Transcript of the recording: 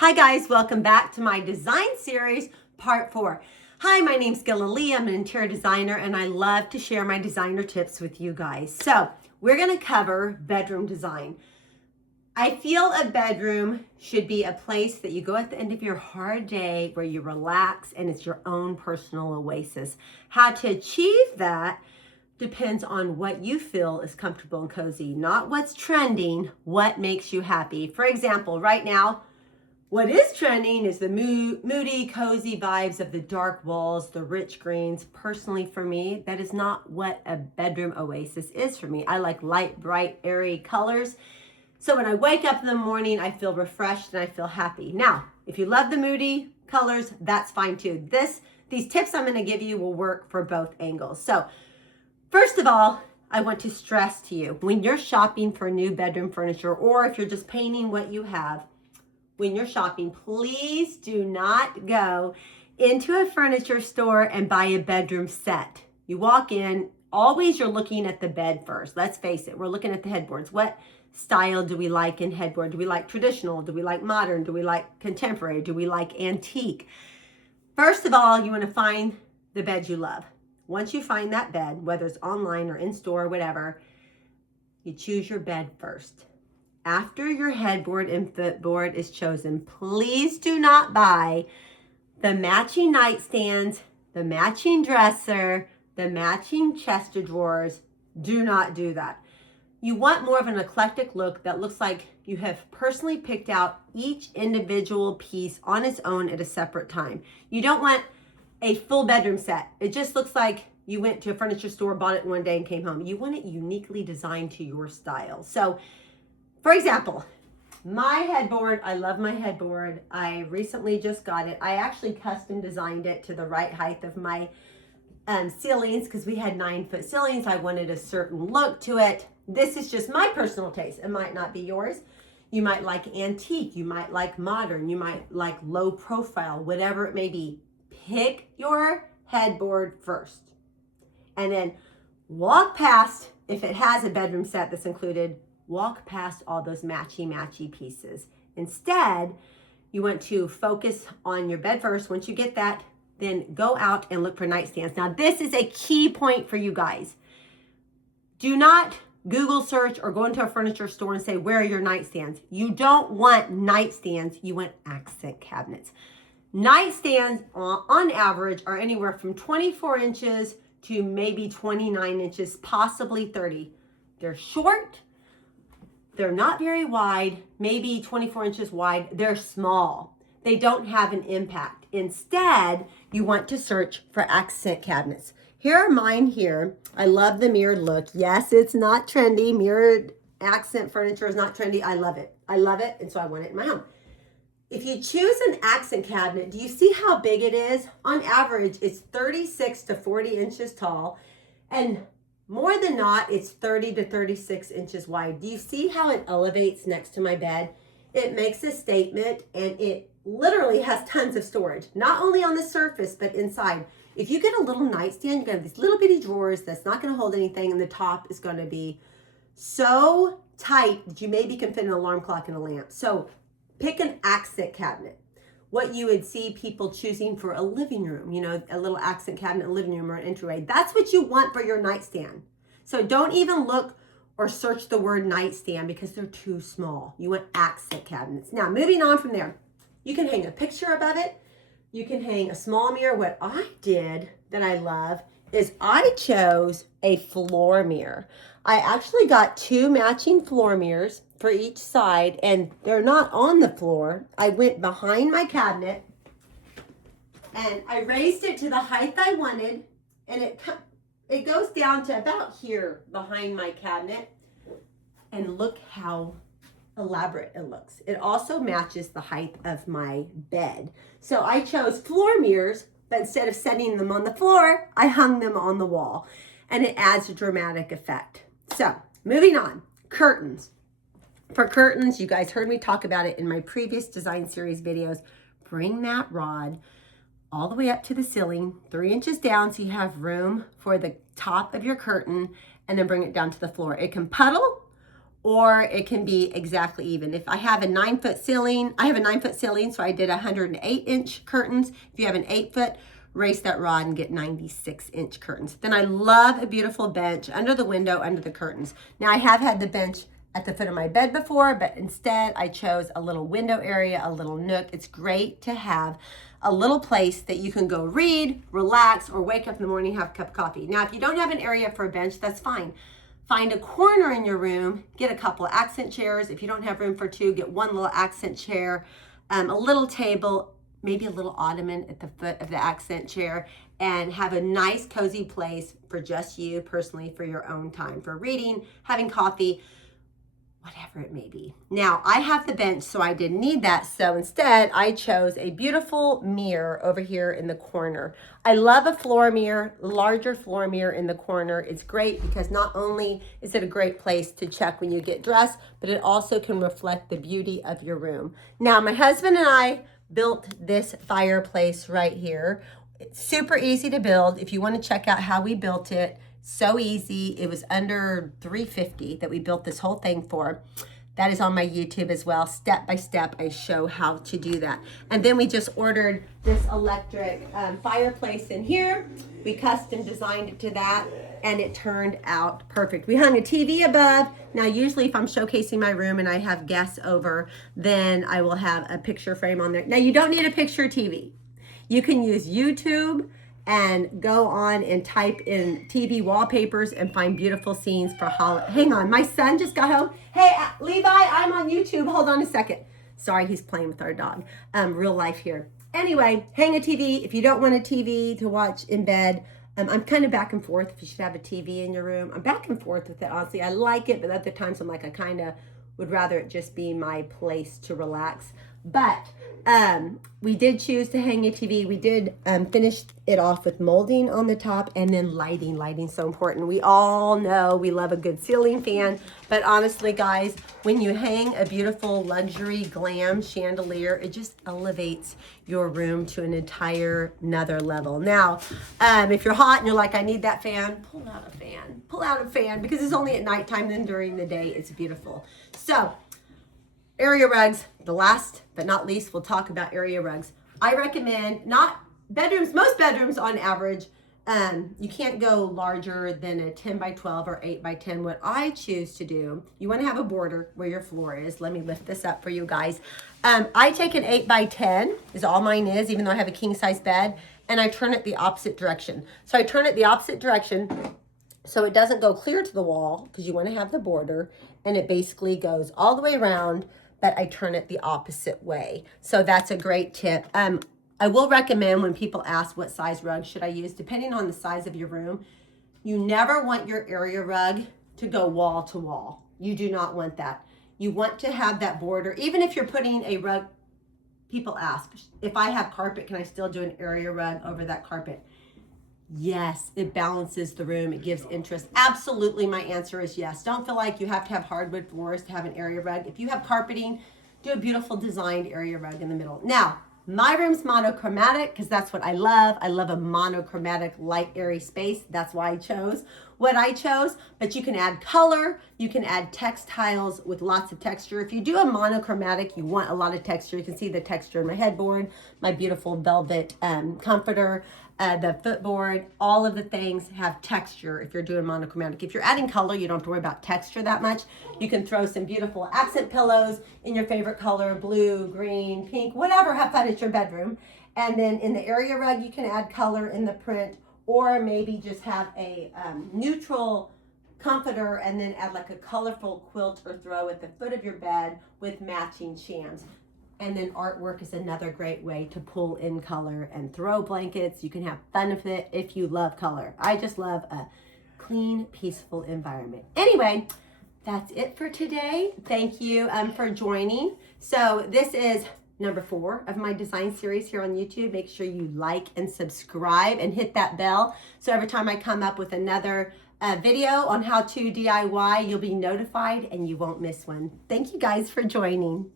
Hi guys, welcome back to my design series, part 4. Hi, my name's Gillilee. I'm an interior designer and I love to share my designer tips with you guys. So we're gonna cover bedroom design. I feel a bedroom should be a place that you go at the end of your hard day where you relax and it's your own personal oasis. How to achieve that depends on what you feel is comfortable and cozy, not what's trending, what makes you happy. For example, right now, what is trending is the moody, cozy vibes of the dark walls, the rich greens. Personally, for me, that is not what a bedroom oasis is for me. I like light, bright, airy colors. So when I wake up in the morning, I feel refreshed and I feel happy. Now, if you love the moody colors, that's fine too. These tips I'm gonna give you will work for both angles. So first of all, I want to stress to you, when you're shopping for new bedroom furniture, or if you're just painting what you have, when you're shopping, please do not go into a furniture store and buy a bedroom set. You walk in, always you're looking at the bed first. Let's face it, we're looking at the headboards. What style do we like in headboard? Do we like traditional? Do we like modern? Do we like contemporary? Do we like antique? First of all, you want to find the bed you love. Once you find that bed, whether it's online or in store or whatever, you choose your bed first. After your headboard and footboard is chosen, please do not buy the matching nightstands, the matching dresser, the matching chest of drawers. Do not do that. You want more of an eclectic look that looks like you have personally picked out each individual piece on its own at a separate time. You don't want a full bedroom set. It just looks like you went to a furniture store, bought it in one day and came home. You want it uniquely designed to your style. So, for example, my headboard, I love my headboard. I recently just got it. I actually custom designed it to the right height of my ceilings because we had 9-foot ceilings. I wanted a certain look to it. This is just my personal taste. It might not be yours. You might like antique. You might like modern. You might like low profile, whatever it may be. Pick your headboard first. And then walk past, if it has a bedroom set that's included, walk past all those matchy pieces. Instead, you want to focus on your bed first. Once you get that, then go out and look for nightstands. Now, this is a key point for you guys. Do not Google search or go into a furniture store and say, where are your nightstands? You don't want nightstands, you want accent cabinets. Nightstands, on average, are anywhere from 24 inches to maybe 29 inches, possibly 30. They're short. They're not very wide, maybe 24 inches wide. They're small. They don't have an impact. Instead, you want to search for accent cabinets. Here are mine here. I love the mirrored look. Yes, it's not trendy. Mirrored accent furniture is not trendy. I love it. I love it, and so I want it in my home. If you choose an accent cabinet, do you see how big it is? On average, it's 36 to 40 inches tall, and more than not, it's 30 to 36 inches wide. Do you see how it elevates next to my bed? It makes a statement and it literally has tons of storage, not only on the surface, but inside. If you get a little nightstand, you're gonna have these little bitty drawers that's not gonna hold anything, and the top is gonna be so tight that you maybe can fit an alarm clock and a lamp. So pick an accent cabinet. What you would see people choosing for a living room, you know, a little accent cabinet, a living room or an entryway. That's what you want for your nightstand. So don't even look or search the word nightstand because they're too small. You want accent cabinets. Now, moving on from there, you can hang a picture above it. You can hang a small mirror. What I did that I love is I chose a floor mirror. I actually got 2 matching floor mirrors for each side, and they're not on the floor. I went behind my cabinet and I raised it to the height I wanted, and it goes down to about here behind my cabinet, and look how elaborate it looks. It also matches the height of my bed. So I chose floor mirrors, but instead of setting them on the floor, I hung them on the wall, and it adds a dramatic effect. So moving on, curtains. For curtains, you guys heard me talk about it in my previous design series videos. Bring that rod all the way up to the ceiling, 3 inches down, so you have room for the top of your curtain, and then bring it down to the floor. It can puddle or it can be exactly even. If I have a 9-foot ceiling, I have a 9-foot ceiling, so I did 108-inch curtains. If you have an 8-foot, raise that rod and get 96-inch curtains. Then I love a beautiful bench under the window, under the curtains. Now I have had the bench at the foot of my bed before, but instead I chose a little window area, a little nook. It's great to have a little place that you can go read, relax, or wake up in the morning, have a cup of coffee. Now, if you don't have an area for a bench, that's fine. Find a corner in your room, get a couple of accent chairs. If you don't have room for two, get one little accent chair, a little table, maybe a little ottoman at the foot of the accent chair, and have a nice cozy place for just you personally, for your own time, for reading, having coffee, whatever it may be. Now, I have the bench, so I didn't need that. So instead, I chose a beautiful mirror over here in the corner. I love a floor mirror, larger floor mirror in the corner. It's great because not only is it a great place to check when you get dressed, but it also can reflect the beauty of your room. Now, my husband and I built this fireplace right here. It's super easy to build. If you want to check out how we built it, so easy. It was under $350 that we built this whole thing for. That is on my YouTube as well. Step by step, I show how to do that. And then we just ordered this electric fireplace in here. We custom designed it to that, and it turned out perfect. We hung a TV above. Now, usually if I'm showcasing my room and I have guests over, then I will have a picture frame on there. Now, you don't need a picture TV. You can use YouTube and go on and type in TV wallpapers and find beautiful scenes for holiday. Hang on, my son just got home. Hey, Levi, I'm on YouTube. Hold on a second. Sorry, he's playing with our dog. Real life here. Anyway, hang a TV. If you don't want a TV to watch in bed, I'm kind of back and forth if you should have a TV in your room. I'm back and forth with it, honestly. I like it, but other times I'm like, I kind of would rather it just be my place to relax. But we did choose to hang a TV. We did finish it off with molding on the top, and then lighting. Lighting's so important. We all know we love a good ceiling fan, but honestly, guys, when you hang a beautiful luxury glam chandelier, it just elevates your room to an entire another level. Now, if you're hot and you're like, I need that fan, pull out a fan. Pull out a fan, because it's only at nighttime, then during the day, it's beautiful. So, area rugs, the last but not least, we'll talk about area rugs. I recommend not bedrooms, most bedrooms on average, you can't go larger than a 10 by 12 or 8 by 10. What I choose to do, you want to have a border where your floor is. Let me lift this up for you guys. I take an 8 by 10 is all mine is, even though I have a king size bed, and I turn it the opposite direction. So I turn it the opposite direction so it doesn't go clear to the wall, because you want to have the border, and it basically goes all the way around, but I turn it the opposite way. So that's a great tip. I will recommend when people ask what size rug should I use, depending on the size of your room, you never want your area rug to go wall to wall. You do not want that. You want to have that border. Even if you're putting a rug, people ask, if I have carpet, can I still do an area rug over that carpet? Yes, it balances the room. It gives interest. Absolutely, my answer is yes. Don't feel like you have to have hardwood floors to have an area rug. If you have carpeting, do a beautiful designed area rug in the middle. Now, my room's monochromatic because that's what I love. I love a monochromatic, light, airy space. That's why I chose what I chose. But you can add color. You can add textiles with lots of texture. If you do a monochromatic, you want a lot of texture. You can see the texture in my headboard, my beautiful velvet comforter, the footboard, all of the things have texture if you're doing monochromatic. If you're adding color, you don't have to worry about texture that much. You can throw some beautiful accent pillows in your favorite color, blue, green, pink, whatever, have fun at your bedroom. And then in the area rug, you can add color in the print, or maybe just have a neutral comforter and then add like a colorful quilt or throw at the foot of your bed with matching shams. And then artwork is another great way to pull in color and throw blankets. You can have fun with it if you love color. I just love a clean, peaceful environment. Anyway, that's it for today. Thank you for joining. So this is number 4 of my design series here on YouTube. Make sure you like and subscribe and hit that bell. So every time I come up with another video on how to DIY, you'll be notified and you won't miss one. Thank you guys for joining.